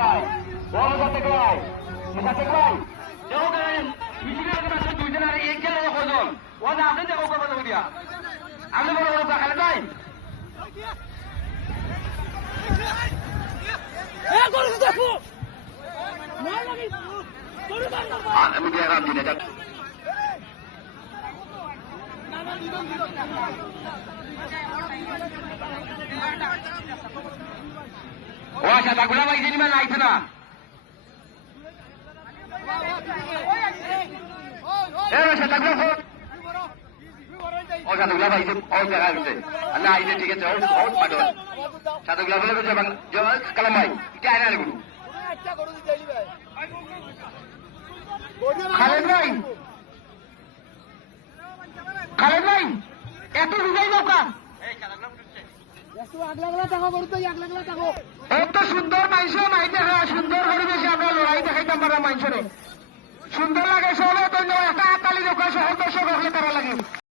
ভাই সাথে ভাই সাথে ভাই মিছিলের কাছে দুইজন আর একজন কজন ও না আপনি দেখো কথা বলিয়া আপনি বড় বড় খালে ভাই আমি দিয়ে রাম দিনে যাক ও আচ্ছা বাগুলা ভাই জিনিমা নাইছে না সাধুগুলা ভাই দেখা গেছে না আইলে ঠিক আছে সাধুগুলা বলে কালাম ভাই এটা আয়না গুরু খালেদ ভাই খালেদ ভাই এত বুঝাই নৌকা এত সুন্দর মানুষ নাই দেখা সুন্দর পরিবেশে আমরা লড়াই দেখাইতাম পারা মানুষের সুন্দর লাগে সহলে একটা তালি নৌকা সহ দর্শক হলে তারা লাগে